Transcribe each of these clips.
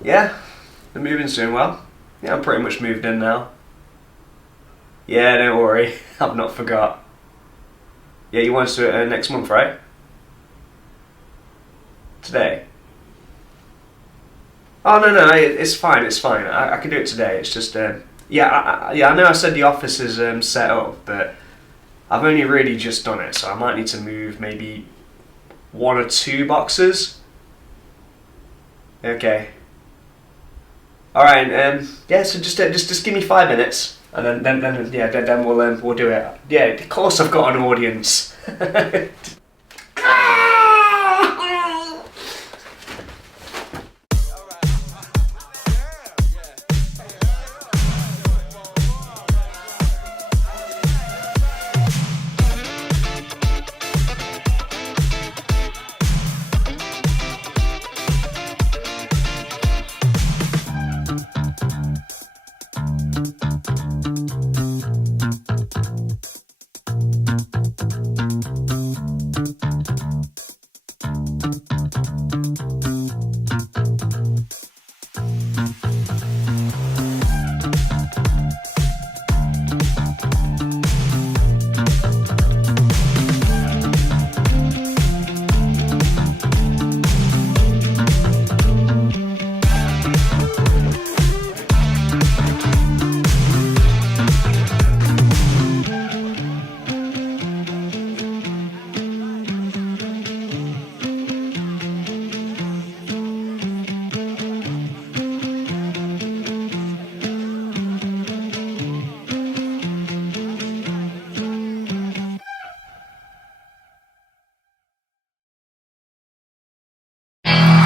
Yeah, the moving's doing well. Yeah, I'm pretty much moved in now. Yeah, don't worry, I've not forgot. Yeah, you want us to do it next month, right? Today. Oh no, no, it's fine, it's fine. I can do it today. It's just, yeah, yeah. I know I said the office is set up, but I've only really just done it, so I might need to move maybe one or two boxes. Okay. All right. Yeah. So just give me 5 minutes, and then we'll do it. Yeah. Of course, I've got an audience.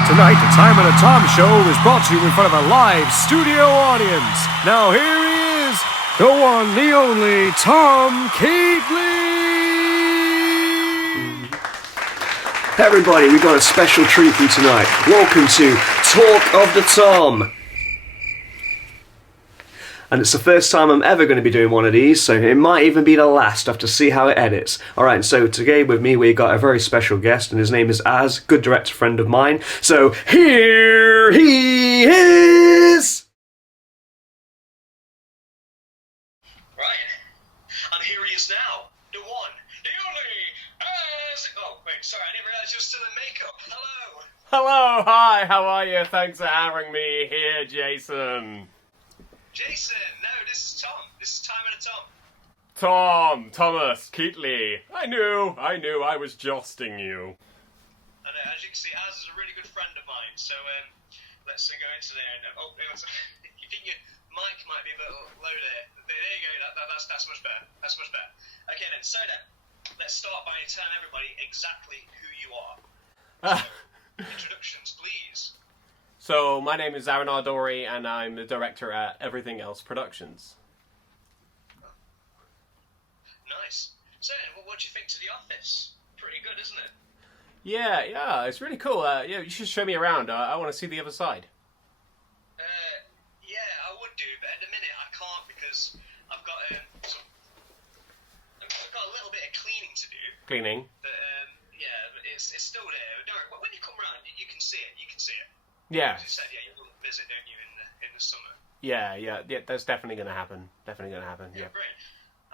Tonight, the Time and a Tom show is brought to you in front of a live studio audience. Now here he is, the one, the only, Tom Keatley! Everybody, we've got a special treat for you tonight. Welcome to Talk of the Tom. And it's the first time I'm ever going to be doing one of these, so it might even be the last. I have to see how it edits. Alright, so today with me we got a very special guest, and his name is Az, good director friend of mine. So here he is! Right, and here he is now, the one, the only, Az... Oh, wait, sorry, I didn't realise you were still in makeup. Hello! Hello, hi, how are you? Thanks for having me here, Jason. Jason, no, this is Tom. This is Time and a Tom. Thomas, Keatley. I knew, I was josting you. And as you can see, Az is a really good friend of mine, so let's go into there. You think your mic might be a bit low there? There you go, that's much better. That's much better. Okay then, so then, let's start by telling everybody exactly who you are. Introductions, please. So, my name is Aaron Ardori, and I'm the director at Everything Else Productions. Nice. So, what do you think to The Office? Pretty good, isn't it? Yeah, it's really cool. Yeah, you should show me around. I want to see the other side. Yeah, I would do, but at the minute I can't because I've got I've got a little bit of cleaning to do. Cleaning? But yeah, but it's still there. Don't worry, when you come round, you can see it. You can see it. Yeah. As you said, yeah, you'll visit, don't you, in the summer? Yeah, that's definitely going to happen. Yeah. Brilliant.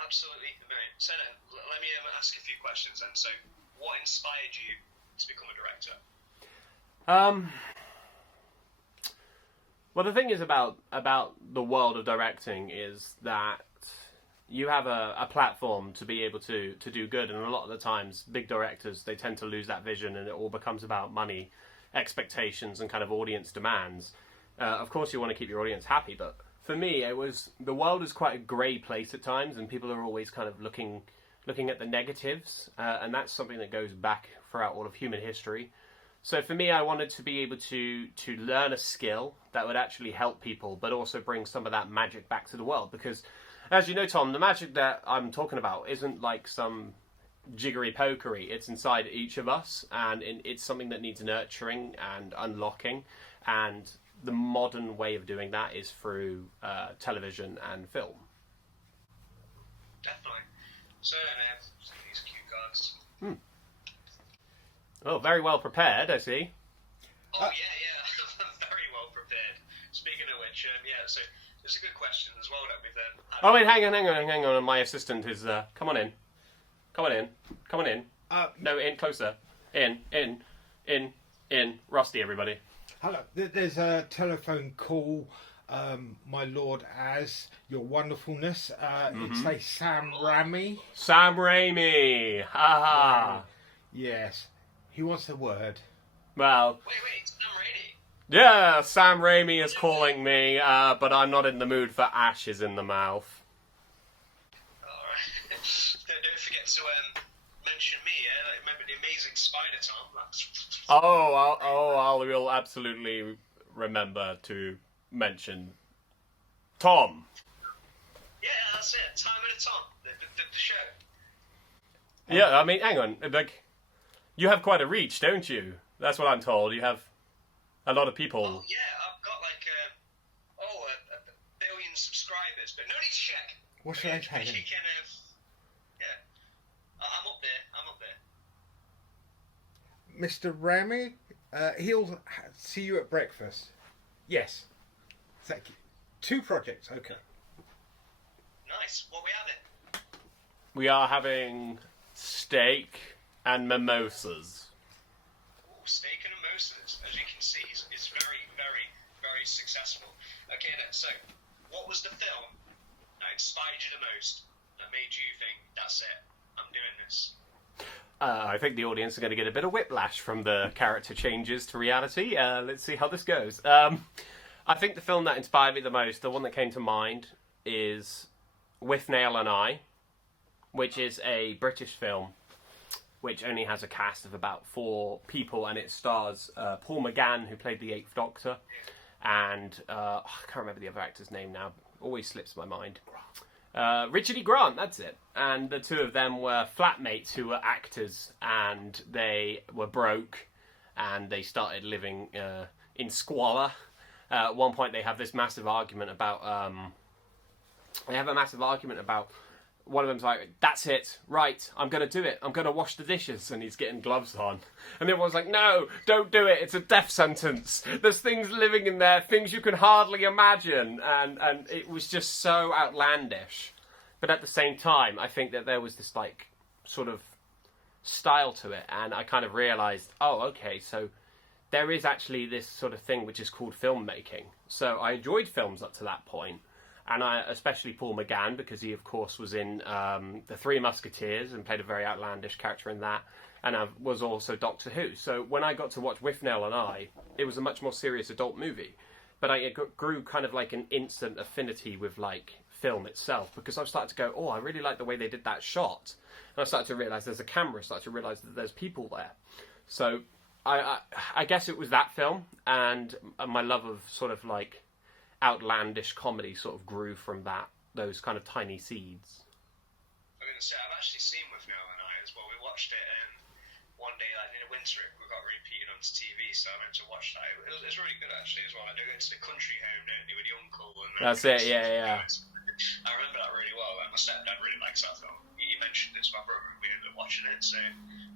Absolutely brilliant. So then, let me ask a few questions then. So, what inspired you to become a director? Well, the thing is about the world of directing is that you have a platform to be able to do good, and a lot of the times, big directors, they tend to lose that vision, and it all becomes about money, expectations, and kind of audience demands. Of course, you want to keep your audience happy, but for me, the world is quite a grey place at times, and people are always kind of looking at the negatives, and that's something that goes back throughout all of human history. So for me, I wanted to be able to learn a skill that would actually help people, but also bring some of that magic back to the world. Because, as you know, Tom, the magic that I'm talking about isn't like some jiggery pokery. It's inside each of us, and it's something that needs nurturing and unlocking. And the modern way of doing that is through television and film. Definitely. So then, these cue cards. Oh, very well prepared, I see. Oh, yeah, I'm very well prepared. Speaking of which, yeah, so it's a good question as well that we've had. Oh wait, hang on. My assistant is. Come on in. No, in closer. In. Rusty, everybody. Hello, there's a telephone call, my lord, as your wonderfulness. It's a Sam Raimi. Sam Raimi. Haha. Yes, he wants a word. Well. Wait, Sam Raimi. Yeah, Sam Raimi is calling me, but I'm not in the mood for ashes in the mouth. Alright. Don't forget to mention me, yeah? Remember the Amazing Spider-Tom? I will absolutely remember to mention Tom. Yeah, that's it. Time at a Tom, the show. Yeah, I mean, hang on. Like, you have quite a reach, don't you? That's what I'm told. You have a lot of people. Oh, yeah, I've got like a billion subscribers, but no need to check. What should I tell him? Yeah, I'm up there. Mr. Raimi, he'll see you at breakfast. Yes. Thank you. 2 projects, okay. Nice. What we having? We are having steak and mimosas. Ooh, steak and mimosas. As you can see, it's very, very, very successful. Okay then, so what was the film that inspired you the most? That made you think, that's it, I'm doing this? I think the audience are going to get a bit of whiplash from the character changes to reality. Let's see how this goes. I think the film that inspired me the most, the one that came to mind, is Withnail and I, which is a British film which only has a cast of about 4 people, and it stars Paul McGann, who played the 8th Doctor, and I can't remember the other actor's name now. Always slips my mind. Richard E. Grant, that's it. And the 2 of them were flatmates who were actors, and they were broke, and they started living in squalor. At one point, they have this massive argument about. One of them's like, "That's it, right? I'm going to do it. I'm going to wash the dishes," and he's getting gloves on. And everyone's like, "No, don't do it. It's a death sentence. There's things living in there, things you can hardly imagine." And it was just so outlandish. But at the same time, I think that there was this like sort of style to it, and I kind of realised, oh, okay, so there is actually this sort of thing which is called filmmaking. So I enjoyed films up to that point. And especially Paul McGann, because he, of course, was in The Three Musketeers and played a very outlandish character in that. And was also Doctor Who. So when I got to watch Withnail and I, it was a much more serious adult movie. But I grew kind of like an instant affinity with, like, film itself. Because I started to go, oh, I really like the way they did that shot. And I started to realise there's a camera. I started to realise that there's people there. So I guess it was that film. And my love of sort of, like, outlandish comedy sort of grew from those kind of tiny seeds. I'm going to say, I've actually seen Withnail and I as well. We watched it one day, like in the winter, we got repeated onto TV, so I went to watch that. It was really good actually as well. Like, they go to the country home, don't they, with the uncle. And that's it, yeah. I remember that really well. Like, my stepdad really likes that film. You mentioned it to my brother, and we ended up watching it. So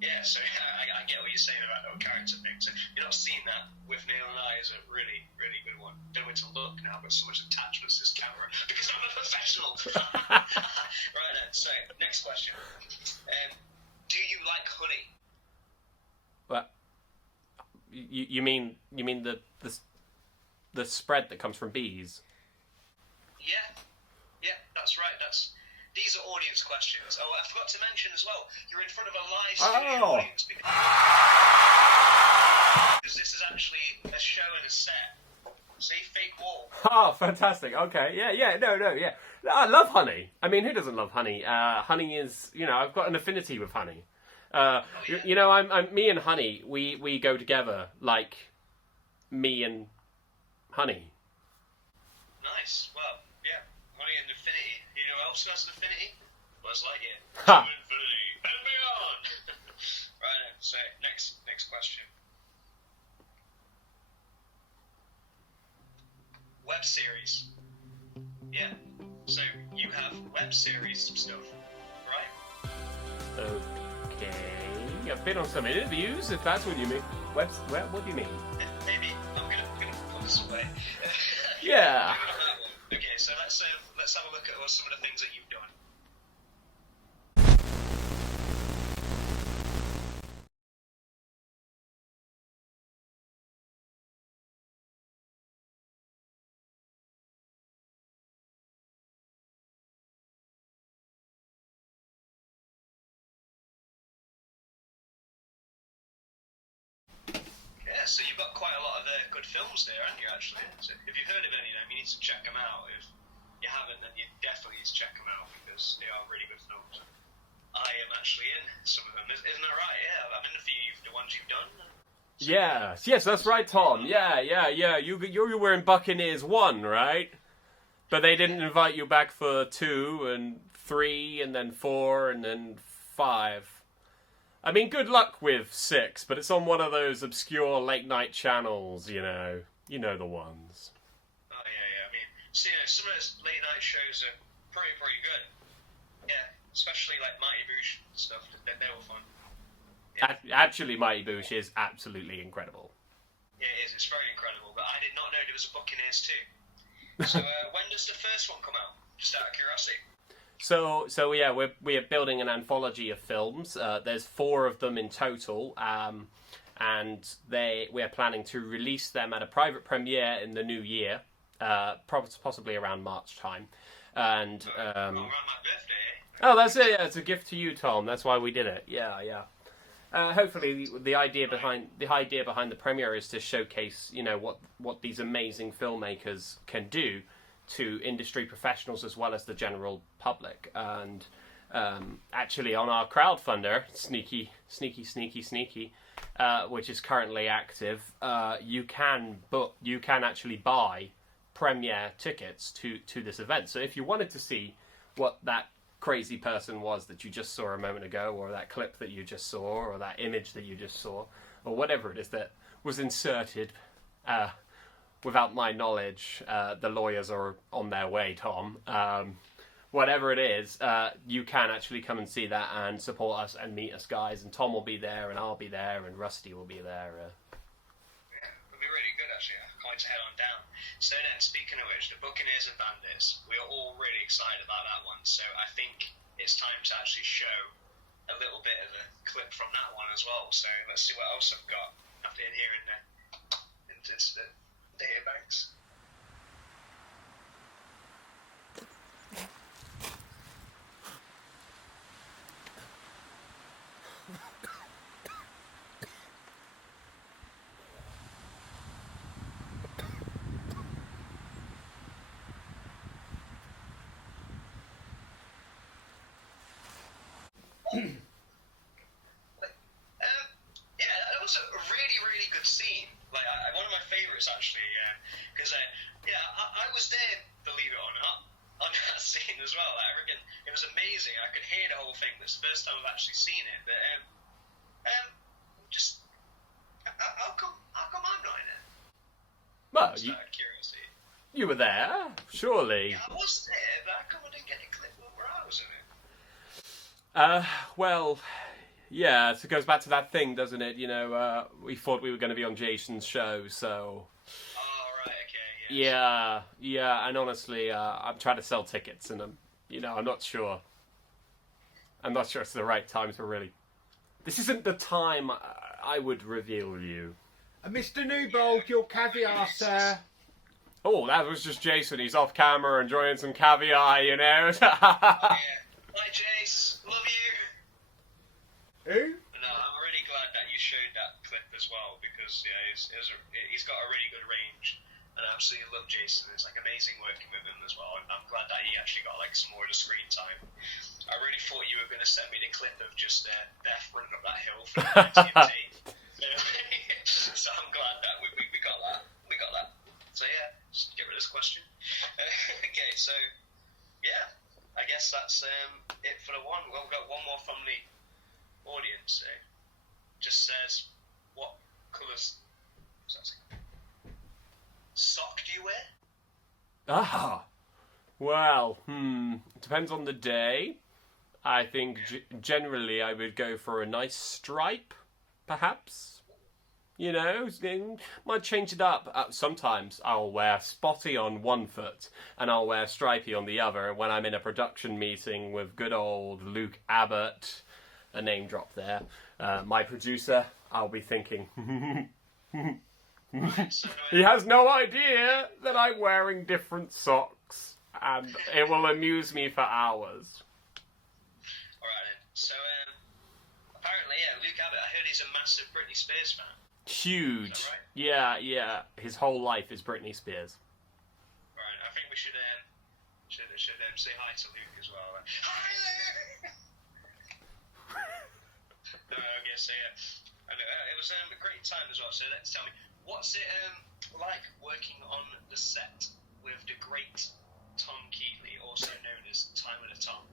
yeah, I get what you're saying about the character thing. So you're not seeing that. Withnail and I is a really, really good one. Don't know where to look now, but so much attachments to this camera because I'm a professional. Right then. So next question. Do you like honey? But you mean the spread that comes from bees? Yeah, that's right. These are audience questions. Oh, I forgot to mention as well, you're in front of a live studio audience because this is actually a show and a set. See, fake wall. Oh, fantastic. Okay, yeah. No, yeah. I love honey. I mean, who doesn't love honey? Honey is, I've got an affinity with honey. Yeah. I'm me and honey. We go together like me and honey. Nice. Well, yeah. Honey and infinity. You know who else has an affinity? Buzz Lightyear. Ha! To infinity and beyond. Right then. So next question. Web series. Yeah. So you have web series stuff, right? Okay. I've been on some interviews, if that's what you mean. What do you mean? Maybe I'm gonna put this away. Yeah. Okay, so let's have a look at some of the things that you've done. Yeah, so you've got quite a lot of good films there, haven't you, actually? So if you've heard of any of them, you need to check them out. If you haven't, then you definitely need to check them out because they are really good films. I am actually in some of them. Isn't that right? Yeah, I'm in a few the ones you've done. Yes, that's right, Tom. Yeah. You were in Buccaneers 1, right? But they didn't invite you back for 2 and 3 and then 4 and then 5. I mean, good luck with 6, but it's on one of those obscure late night channels, you know. You know the ones. Oh, yeah. I mean, so, some of those late night shows are pretty good. Yeah, especially like Mighty Boosh stuff. They were fun. Yeah. Actually, Mighty Boosh is absolutely incredible. Yeah, it is. It's very incredible. But I did not know there was a Buccaneers 2. So when does the first one come out? Just out of curiosity. So yeah, we're building an anthology of films. There's 4 of them in total, and we're planning to release them at a private premiere in the new year, possibly around March time. And around my birthday. Oh, that's it. Yeah, it's a gift to you, Tom. That's why we did it. Yeah. Hopefully, the idea behind the premiere is to showcase, what these amazing filmmakers can do to industry professionals as well as the general public. And actually, on our crowdfunder, sneaky, which is currently active, you can actually buy premiere tickets to this event. So if you wanted to see what that crazy person was that you just saw a moment ago, or that clip that you just saw, or that image that you just saw, or whatever it is that was inserted without my knowledge, the lawyers are on their way, Tom. Whatever it is, you can actually come and see that and support us and meet us, guys. And Tom will be there, and I'll be there, and Rusty will be there. Yeah, it'll be really good, actually. I can't wait to head on down. So then, speaking of which, the Buccaneers and Bandits, we are all really excited about that one. So I think it's time to actually show a little bit of a clip from that one as well. So let's see what else I've got in here in the databanks. Yeah, that was a really good scene. Like one of my favourites actually, because I was there, believe it or not, on that scene as well. Like, I reckon it was amazing. I could hear the whole thing. It's the first time I've actually seen it. But just how come I'm not in it? Well, Just out of curiosity. you were there, surely. Yeah, I was there, but how come I didn't get a clip where I was in it? Well, yeah, it goes back to that thing, doesn't it? We thought we were going to be on Jason's show, so... Oh, right, okay, yeah. Yeah, and honestly, I'm trying to sell tickets, and I'm not sure. I'm not sure it's the right time to really... This isn't the time I would reveal you. Mr. Newbold, your caviar, sir. Oh, that was just Jason. He's off camera enjoying some caviar, Yeah. Hi, Jace. Love you. Who? No, I'm really glad that you showed that clip as well because he's got a really good range, and I absolutely love Jason. It's like amazing working with him as well, and I'm glad that he actually got like some more of the screen time. I really thought you were going to send me the clip of just Beth running up that hill for TNT. So I'm glad that we got that. We got that. So yeah, just get rid of this question. Okay, so yeah, I guess that's it for the one. Well, we've got one more from the audience. Just says, what colours sock do you wear? Well, depends on the day. I think generally I would go for a nice stripe, perhaps. You know, might change it up. Sometimes I'll wear spotty on one foot and I'll wear stripy on the other when I'm in a production meeting with good old Luke Abbott, a name drop there, my producer. I'll be thinking, he has no idea that I'm wearing different socks, and it will amuse me for hours. Alright then. So, apparently, Luke Abbott, I heard he's a massive Britney Spears fan. Huge. Right? Yeah. His whole life is Britney Spears. Right, I think we should say hi to Luke as well. Hi, Luke! No, I guess, it was a great time as well, so let's tell me, what's it like working on the set with the great Tom Keatley, also known as Time with a Tom?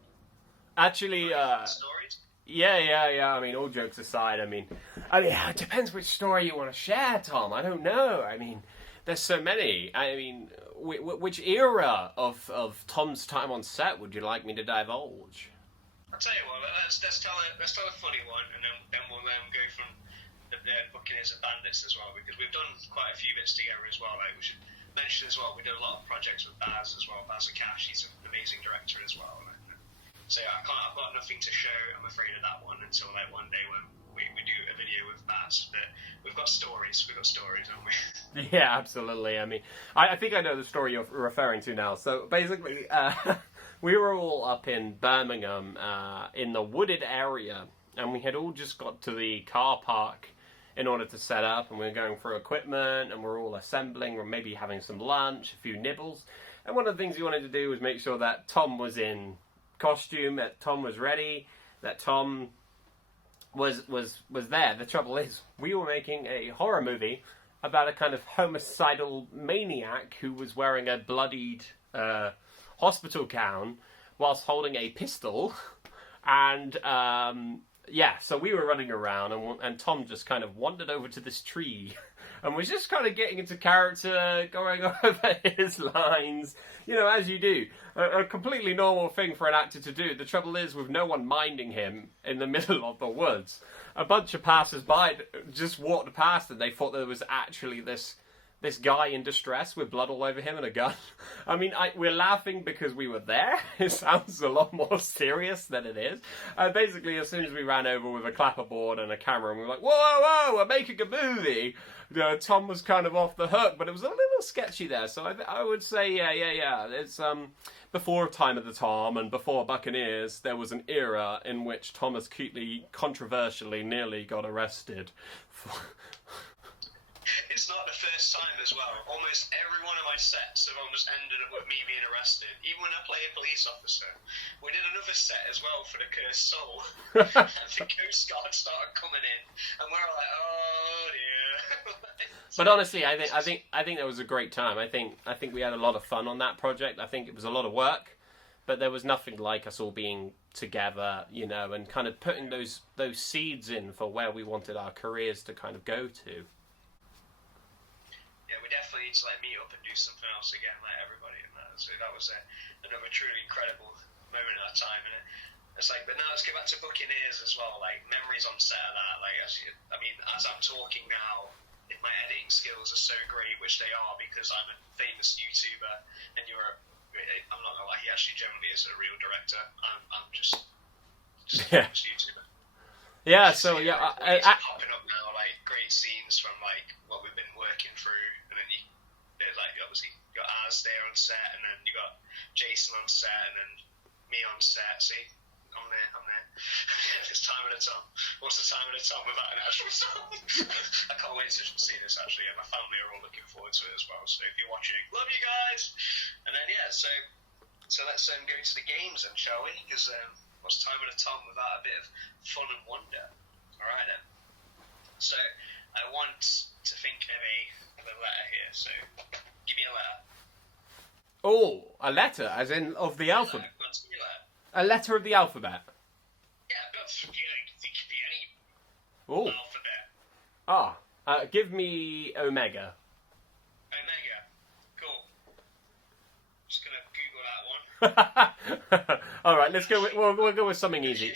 Actually, Stories? Yeah. I mean, all jokes aside, I mean, it depends which story you want to share, Tom. I don't know. I mean, there's so many. I mean, which era of Tom's time on set would you like me to divulge? I'll tell you what. Let's tell a funny one, and then we'll go from the Buccaneers and Bandits as well, because we've done quite a few bits together as well. Like we should mention as well, we did a lot of projects with Baz as well. Baz Akash, he's an amazing director as well. So I've got nothing to show, I'm afraid, of that one until like one day when we do a video with Baz. But we've got stories, haven't we? Yeah, absolutely. I mean, I think I know the story you're referring to now. So basically, we were all up in Birmingham in the wooded area, and we had all just got to the car park in order to set up, and we were going through equipment, and we're all assembling, or maybe having some lunch, a few nibbles. And one of the things we wanted to do was make sure that Tom was in costume, that Tom was ready, that Tom was there. The trouble is, we were making a horror movie about a kind of homicidal maniac who was wearing a bloodied hospital gown whilst holding a pistol, and so we were running around, and Tom just kind of wandered over to this tree and was just kind of getting into character, going over his lines, you know, as you do. A completely normal thing for an actor to do. The trouble is, with no one minding him in the middle of the woods, a bunch of passers-by just walked past, and they thought there was actually this guy in distress with blood all over him and a gun. I mean, we're laughing because we were there. It sounds a lot more serious than it is. Basically, as soon as we ran over with a clapperboard and a camera, and we were like, whoa, we're making a movie. You know, Tom was kind of off the hook, but it was a little sketchy there. So I would say, yeah. It's before Time of the Tom and before Buccaneers, there was an era in which Thomas Keatley controversially nearly got arrested. It's not the first time as well. Almost every one of my sets have almost ended up with me being arrested. Even when I play a police officer. We did another set as well for the Cursed Soul. And the Coast Guard started coming in, and we were like, oh dear. But honestly, I think that was a great time. I think we had a lot of fun on that project. I think it was a lot of work, but there was nothing like us all being together, you know, and kind of putting those seeds in for where we wanted our careers to kind of go to. Yeah, we definitely need to meet up and do something else again, like everybody. And that. So that was another truly incredible moment in our time. And it's like, but now let's go back to Buccaneers as well. Like memories on set of that. Like, as I'm talking now, if my editing skills are so great, which they are because I'm a famous YouTuber, and I'm not gonna lie, he actually generally is a real director. I'm just a famous YouTuber. Yeah, so yeah, it's popping up now, like great scenes from like what we've been working through, and then there's like obviously you got Az there on set, and then you got Jason on set, and then me on set. See, I'm there. It's Time of the Tom. What's the Time of the Tom without an actual song? I can't wait to see this actually, and my family are all looking forward to it as well. So if you're watching, love you guys. And then so let's go to the games then, shall we? Because what's Time of the Tom without a bit of fun and wonder? All right then. So I want to think of a letter here. So give me a letter. Oh, a letter, as in of the alphabet. What's your letter? A letter of the alphabet. Yeah, it could be any Oh. alphabet. Give me Omega. Omega. Cool. Just gonna Google that one. All right, let's go. We'll go with something easy.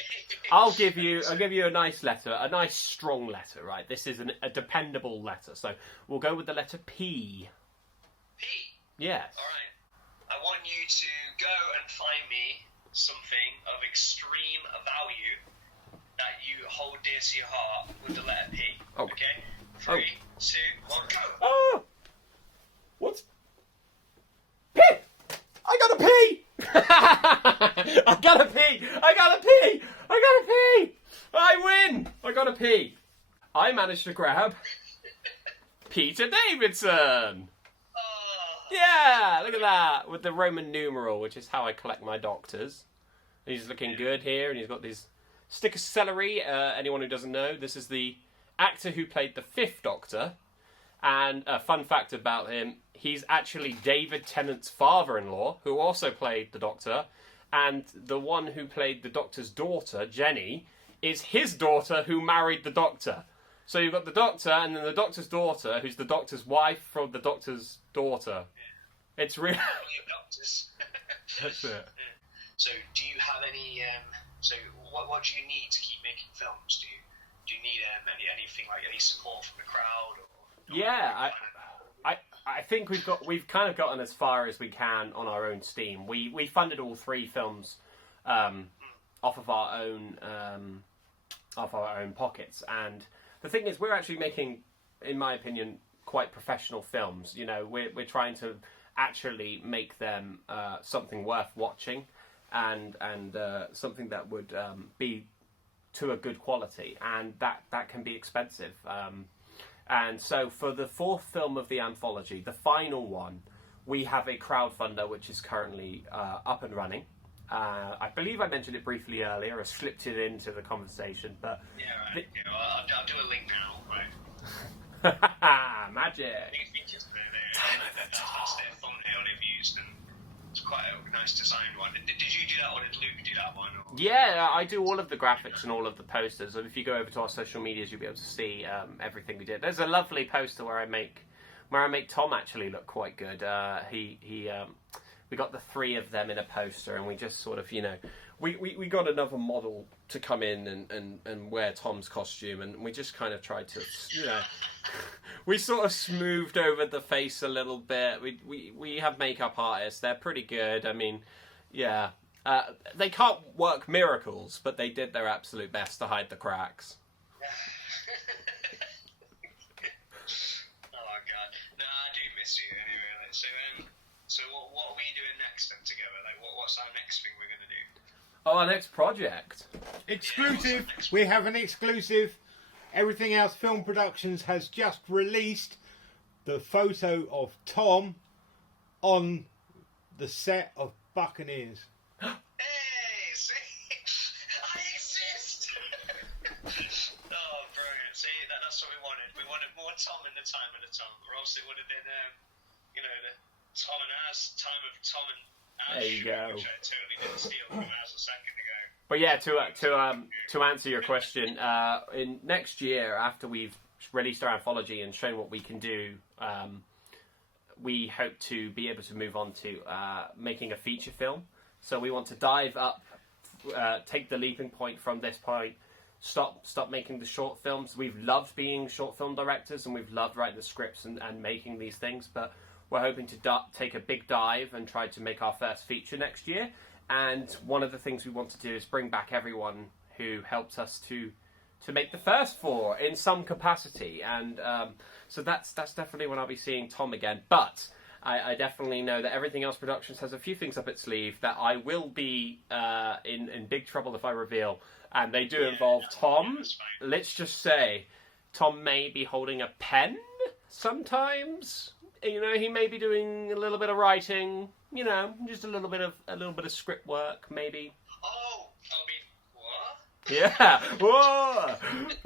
I'll give you a nice letter, a nice strong letter, right? This is a dependable letter, so we'll go with the letter P. P. Yes. All right. I want you to go and find me something of extreme value that you hold dear to your heart with the letter P. Oh. Okay. 3, 2, 1, go. Oh! What's... P! I got a P! I got a P! I got a P! I got a P! I win! I got a P. I managed to grab Peter Davidson! Yeah, look at that, with the Roman numeral, which is how I collect my doctors. He's looking good here, and he's got these stick of celery. Anyone who doesn't know, this is the actor who played the 5th Doctor. And a fun fact about him, he's actually David Tennant's father-in-law, who also played the Doctor. And the one who played the Doctor's daughter, Jenny, is his daughter who married the Doctor. So you've got the Doctor, and then the Doctor's daughter, who's the Doctor's wife from the Doctor's daughter. It's really... doctors. That's it. So, do you have any... so, what do you need to keep making films? Do you need anything like any support from the crowd? Or Yeah, I think we've kind of gotten as far as we can on our own steam. We funded all 3 films off of our own pockets, and the thing is, we're actually making, in my opinion, quite professional films. You know, we're trying to actually make them something worth watching, and something that would be to a good quality, and that can be expensive. And so for the 4th film of the anthology, the final one, we have a crowdfunder which is currently up and running. I believe I mentioned it briefly earlier, I slipped it into the conversation, but... Yeah, right. I'll do a link now, right? Magic! Time of the Tom. That's their thumbnail they've used, and it's quite a nice designed one. Did you do that, or did Luke do that one? Or? Yeah, I do all of the graphics and all of the posters. And if you go over to our social medias, you'll be able to see everything we did. There's a lovely poster where I make Tom actually look quite good. We got the 3 of them in a poster, and we just sort of, you know, we got another model to come in and wear Tom's costume, and we just kind of tried to, you know, we sort of smoothed over the face a little bit. We have makeup artists; they're pretty good. I mean, yeah, they can't work miracles, but they did their absolute best to hide the cracks. Oh god, no, I do miss you anyway. So what are we doing next then together? Like, what's our next thing we're gonna do? Oh, our next project. Exclusive. We have an exclusive. Everything Else Film Productions has just released the photo of Tom on the set of Buccaneers. Hey, see, I exist. Oh, brilliant! See, that's what we wanted. We wanted more Tom in the Time of the Tom, or else it would have been, you know, the Tom and Az, Time of Tom and Az. There you go. Which I totally didn't steal from Az a second ago. But yeah, to answer your question, in next year, after we've released our anthology and shown what we can do, we hope to be able to move on to making a feature film. So we want to dive up, take the leaping point from this point, stop making the short films. We've loved being short film directors, and we've loved writing the scripts and making these things, but we're hoping to take a big dive and try to make our first feature next year. And one of the things we want to do is bring back everyone who helped us to make the first 4 in some capacity. And so that's definitely when I'll be seeing Tom again. But I definitely know that Everything Else Productions has a few things up its sleeve that I will be in big trouble if I reveal. And they do involve Tom. Let's just say Tom may be holding a pen sometimes. You know, he may be doing a little bit of writing, you know, just a little bit of script work, maybe. Oh, I mean, what? Yeah. Whoa.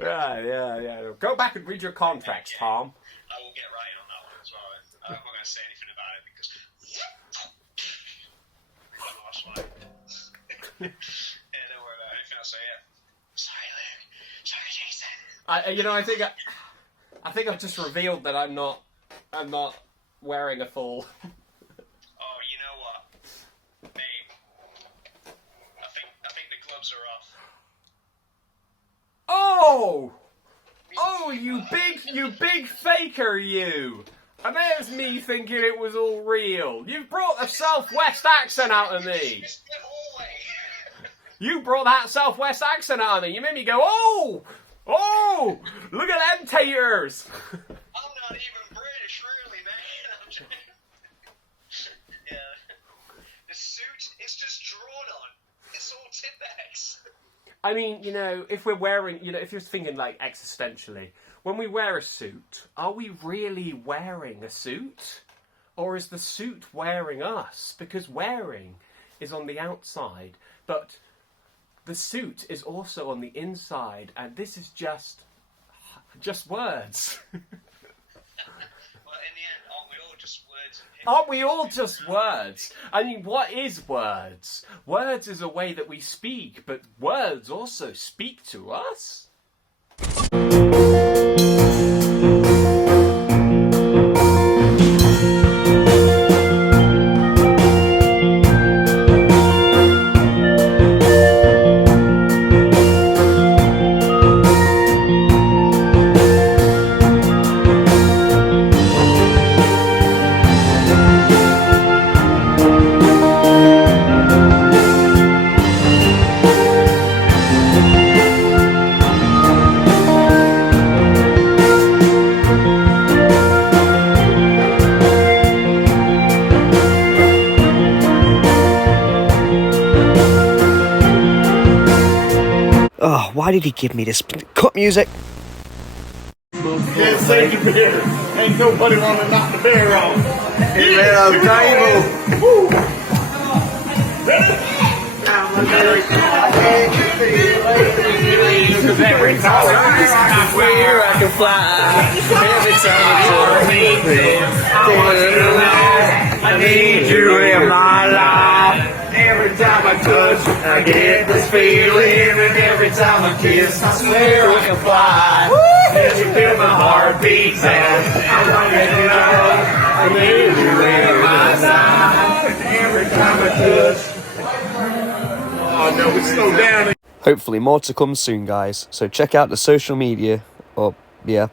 Yeah. Go back and read your contracts, Tom. I will get right on that one as well. I'm not going to say anything about it because I lost one. Yeah, don't worry about anything else. So yeah. Sorry, Luke. Sorry, Jason. I think I've just revealed that I'm not wearing a full. Oh, you know what, babe? I think the gloves are off. Oh! Oh, you big faker, you! And there's me thinking it was all real. You've brought the Southwest accent out of me. You brought that Southwest accent out of me. You made me go, oh! Oh! Look at them taters! I'm not even British, really, man. I'm just... Yeah. The suit is just drawn on. It's all Tipex. I mean, you know, if we're wearing, you know, if you're thinking like existentially, when we wear a suit, are we really wearing a suit? Or is the suit wearing us? Because wearing is on the outside, but the suit is also on the inside, and this is just words. Well, in the end, aren't we all just words? Aren't we all just words? I mean, what is words? Words is a way that we speak, but words also speak to us. Oh, why did he give me this? Cut music. Can't save the beer. Ain't nobody want to knock the beer off. He made a table. Because every time I swear I can fly. Every time I need you in my life. Every time I touch, I get this feeling, and every time I kiss, I swear I can fly. And you feel my heart beats, and I want to know I need you in my life. Every time I touch. Oh no, we slow down. Hopefully more to come soon, guys. So check out the social media. Yeah.